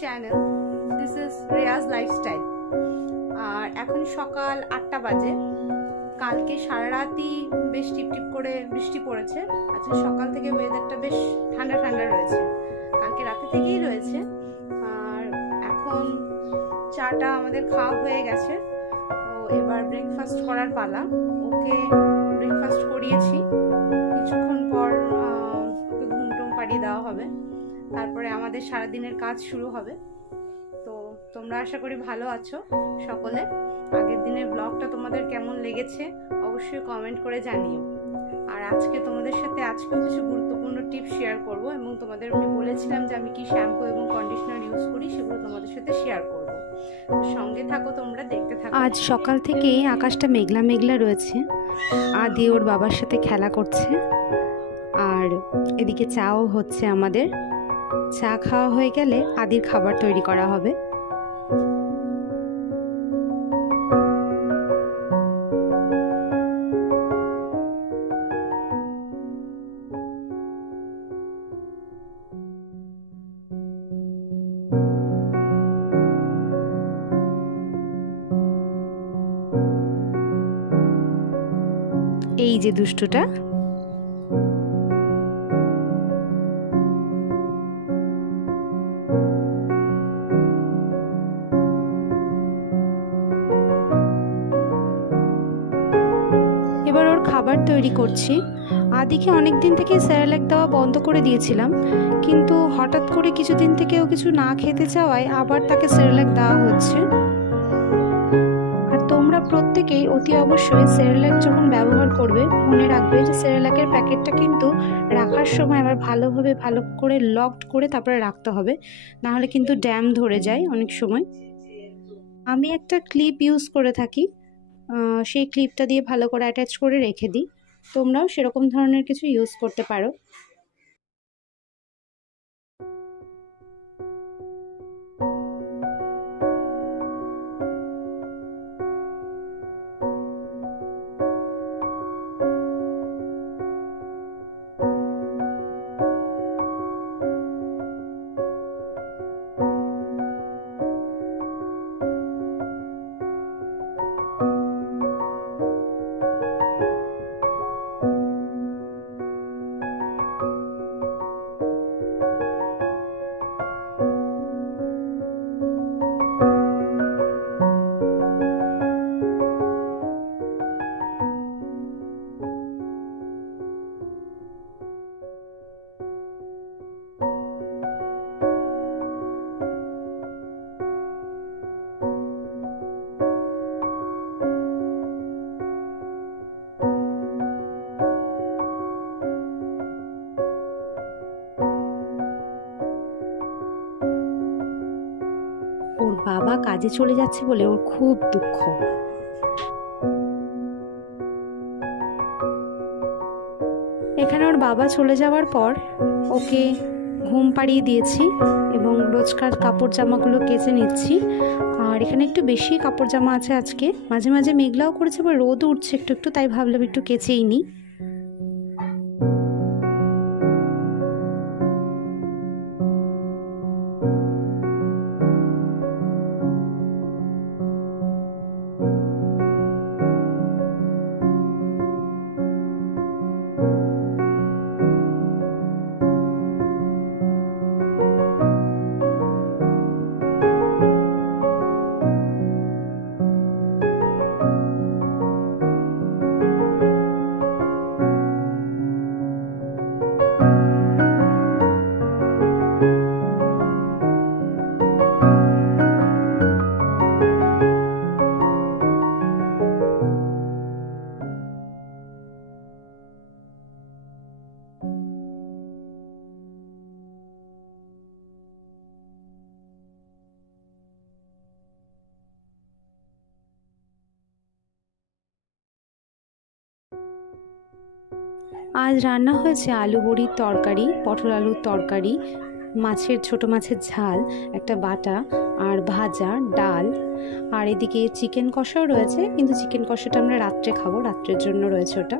Channel. This is Riyaz lifestyle. আর এখন সকাল 8টা বাজে। কালকে সারা রাতই বেশ টিপটিপ করে বৃষ্টি পড়েছে। আজকে সকাল থেকে ওয়েদারটা বেশ ঠান্ডা ঠান্ডা রয়েছে, কালকে রাতে থেকেই রয়েছে। আর এখন চাটা আমাদের খাওয়া হয়ে গেছে, তো এবার ব্রেকফাস্ট করার পালা। ওকে ব্রেকফাস্ট করিয়েছি, কিছুক্ষণ পর ওকে ঘুম পাড়িয়ে দেওয়া হবে, তারপরে আমাদের সারাদিনের কাজ শুরু হবে। তো তোমরা আশা করি ভালো আছো সকলে। আগের দিনের ব্লগটা তোমাদের কেমন লেগেছে অবশ্যই কমেন্ট করে জানিও। আর আজকে তোমাদের সাথে আজকেও কিছু গুরুত্বপূর্ণ টিপস শেয়ার করব, এবং তোমাদের আমি বলেছিলাম যে আমি কি শ্যাম্পু এবং কন্ডিশনার ইউজ করি সেগুলো তোমাদের সাথে শেয়ার করব। সঙ্গে থাকো, তোমরা দেখতে থাকো। আজ সকাল থেকেই আকাশটা মেঘলা মেঘলা রয়েছে। আদি ওর বাবার সাথে খেলা করছে, আর এদিকে চাও হচ্ছে। আমাদের চা খাওয়া হয়ে গেলে আদির খাবার তৈরি করা হবে। এই যে দুষ্টুটা, এবার ওর খাবার তৈরি করছি। আদিকে অনেক দিন থেকে সেরেল্যাক দেওয়া বন্ধ করে দিয়েছিলাম, কিন্তু হঠাৎ করে কিছুদিন থেকে ও কিছু না খেতে চাওয়ায় আবার তাকে সেরেল্যাক দেওয়া হচ্ছে। আর তোমরা প্রত্যেকেই অতি অবশ্যই সেরেল্যাক যখন ব্যবহার করবে মনে রাখবে যে সেরেল্যাকের প্যাকেটটা কিন্তু রাখার সময় আবার ভালো করে লকড করে তারপরে রাখতে হবে, নাহলে কিন্তু ড্যাম ধরে যায় অনেক সময়। আমি একটা ক্লিপ ইউজ করে থাকি, সেই ক্লিপটা দিয়ে ভালো করে অ্যাটাচ করে রেখে দিই। তোমরাও সেরকম ধরনের কিছু ইউজ করতে পারো। ওর বাবা কাজে চলে যাচ্ছে বলে ওর খুব দুঃখ। এখানে ওর বাবা চলে যাওয়ার পর ওকে ঘুম পাড়িয়ে দিয়েছি এবং রোজকার কাপড় জামাগুলো কেচে নিচ্ছি। আর এখানে একটু বেশি কাপড় জামা আছে আজকে, মাঝে মাঝে মেঘলাও করেছে, আবার রোদও উঠছে একটু একটু, তাই ভাবলাম একটু কেচেই নিই। আজ রান্না হয়েছে আলু বড়ির তরকারি, পটল আলুর তরকারি, ছোট মাছের ঝাল, একটা বাটা, আর ভাজা, ডাল। আর এদিকে চিকেন কষাও রয়েছে, কিন্তু চিকেন কষাটা আমরা রাত্রে খাবো, রাত্রের জন্য রয়েছে ওটা।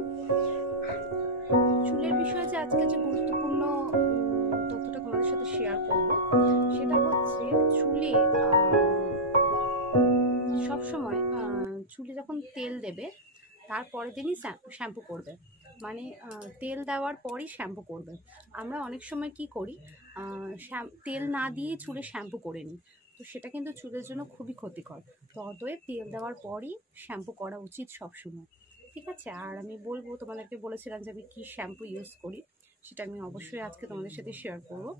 চুলের বিষয়ে যে আজকে যে গুরুত্বপূর্ণ তথ্যটা তোমাদের সাথে শেয়ার করব সেটা হচ্ছে চুলে সবসময় চুলে যখন তেল দেবে তারপরের দিনই শ্যাম্পু করবে, মানে তেল দেওয়ার পরই শ্যাম্পু করবে। আমরা অনেক সময় কি করি, তেল না দিয়ে চুলে শ্যাম্পু করে নিই, তো সেটা কিন্তু চুলের জন্য খুবই ক্ষতিকর। তো অতএব তেল দেওয়ার পরই শ্যাম্পু করা উচিত সবসময়, ঠিক আছে? আর আমি বলবো, তোমাদেরকে বলেছিলাম যে আমি কী শ্যাম্পু ইউজ করি, সেটা আমি অবশ্যই আজকে তোমাদের সাথে শেয়ার করবো।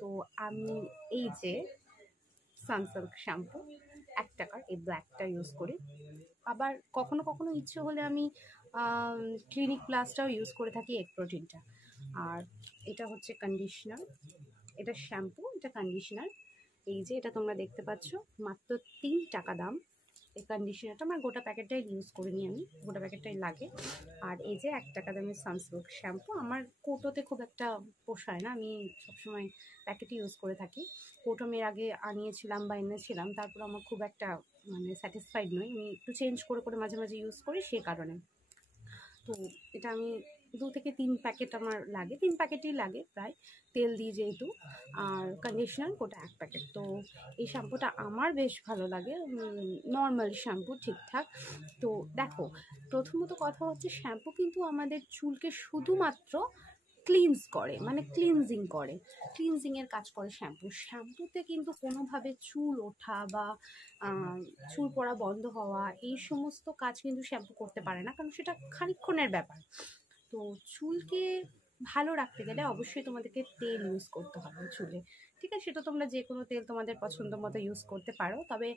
তো আমি এই যে সানসিল্ক শ্যাম্পু 1 টাকার এই ব্ল্যাকটা ইউজ করি। আবার কখনো কখনো ইচ্ছে হলে আমি ক্লিনিক প্লাসটাও ইউজ করে থাকি, এগ প্রোটিনটা। আর এটা হচ্ছে কন্ডিশনার, এটা শ্যাম্পু, এটা কন্ডিশনার। এই যে এটা তোমরা দেখতে পাচ্ছ, মাত্র 3 টাকা দাম এই কন্ডিশনারটা। আমার গোটা প্যাকেটটাই ইউজ করিনি, আমি গোটা প্যাকেটটাই লাগে। আর এই যে 1 টাকা দামের সানসিল্ক শ্যাম্পু, আমার কৌটোতে খুব একটা পোষায় না, আমি সবসময় প্যাকেটই ইউজ করে থাকি। কৌটো আমি আগে আনিয়েছিলাম বা এনেছিলাম, তারপর আমার খুব একটা মানে স্যাটিসফাইড নই, আমি একটু চেঞ্জ করে করে মাঝে মাঝে ইউজ করি, সেই কারণে। তো এটা আমি 2 থেকে 3 প্যাকেট আমার লাগে, 3 প্যাকেটই লাগে প্রায়, তেল দিই যেহেতু। আর কন্ডিশনার গোটা 1 প্যাকেট। তো এই শ্যাম্পুটা আমার বেশ ভালো লাগে, নর্মাল শ্যাম্পু, ঠিকঠাক। তো দেখো, প্রথমত কথা হচ্ছে শ্যাম্পু কিন্তু আমাদের চুলকে শুধুমাত্র ক্লিনজ করে, মানে ক্লিনজিং করে, ক্লিনজিংয়ের কাজ করে শ্যাম্পু। শ্যাম্পুতে কিন্তু কোনোভাবে চুল ওঠা বা চুল পড়া বন্ধ হওয়া এই সমস্ত কাজ কিন্তু শ্যাম্পু করতে পারে না, কারণ সেটা খানিকক্ষণের ব্যাপার। তো চুলকে ভালো রাখতে গেলে অবশ্যই তোমাদেরকে তেল ইউজ করতে হবে চুলে, ঠিক আছে? সেটা তোমরা যে কোনো তেল তোমাদের পছন্দ মতো ইউজ করতে পারো। তবে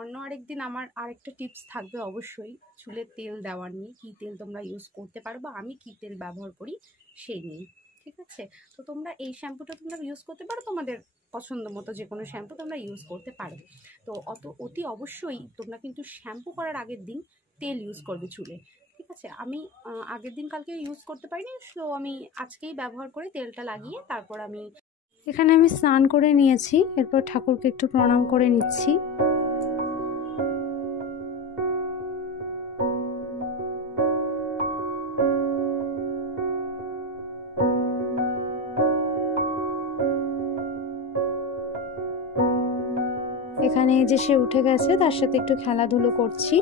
অন্য আরেকদিন আমার আরেকটা টিপস থাকবে অবশ্যই চুলে তেল দেওয়ার নিয়ে, কী তেল তোমরা ইউজ করতে পারো বা আমি কী তেল ব্যবহার করি সেই নিয়ে, ঠিক আছে? তো তোমরা এই শ্যাম্পুটা তোমরা ইউজ করতে পারো, তোমাদের পছন্দ মতো যে কোনো শ্যাম্পু তোমরা ইউজ করতে পারো। তো অতি অবশ্যই তোমরা কিন্তু শ্যাম্পু করার আগের দিন তেল ইউজ করবে চুলে, ঠিক আছে? আমি আগের দিন কালকে ইউজ করতে পারিনি, সো আমি আজকেই ব্যবহার করে তেলটা লাগিয়ে তারপর আমি এখানে আমি স্নান করে নিয়েছি, এরপর ঠাকুরকে একটু প্রণাম করে নিচ্ছি। এখানে যে সে উঠে গেছে, তার সাথে একটু খেলাধুলো করছি।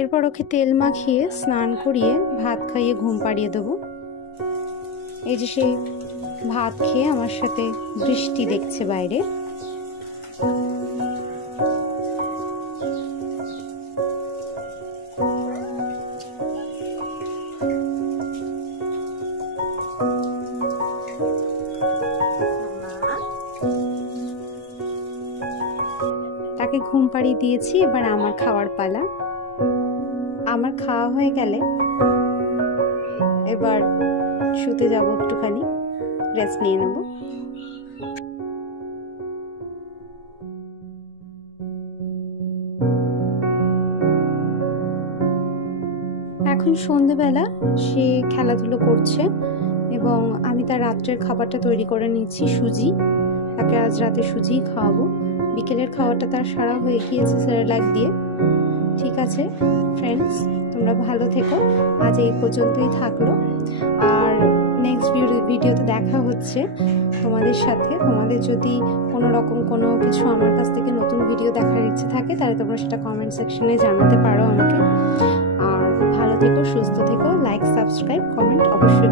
এরপর ওকে তেল মাখিয়ে স্নান করিয়ে ভাত খাইয়ে ঘুম পাড়িয়ে দেবো। এই যে সেই ভাত খেয়ে আমার সাথে বৃষ্টি দেখছে বাইরে। তাকে ঘুম পাড়িয়ে দিয়েছি, এবার আমার খাওয়ার পালা। আমার খাওয়া হয়ে গেলে এবার শুতে যাব, একটুখানি রেস্ট নিয়ে নেব। এখন সন্ধেবেলা সে খেলাধুলো করছে এবং আমি তার রাত্রের খাবারটা তৈরি করে নিচ্ছি, সুজি। তাকে আজ রাতে সুজি খাওয়াবো। বিকেলের খাওয়াটা তার সারা হয়ে গিয়েছে সেরেলাক দিয়ে। ঠিক আছে ফ্রেন্ডস, তোমরা ভালো থেকো। আজ এই পর্যন্তই থাকলো, আর নেক্সট ভিডিওতে দেখা হচ্ছে তোমাদের সাথে। তোমাদের যদি কোনো রকম কোনো কিছু আমার কাছ থেকে নতুন ভিডিও দেখার ইচ্ছে থাকে, তাহলে তোমরা সেটা কমেন্ট সেকশনে জানাতে পারো আমাকে। আর ভালো থেকো, সুস্থ থেকো, লাইক, সাবস্ক্রাইব, কমেন্ট অবশ্যই।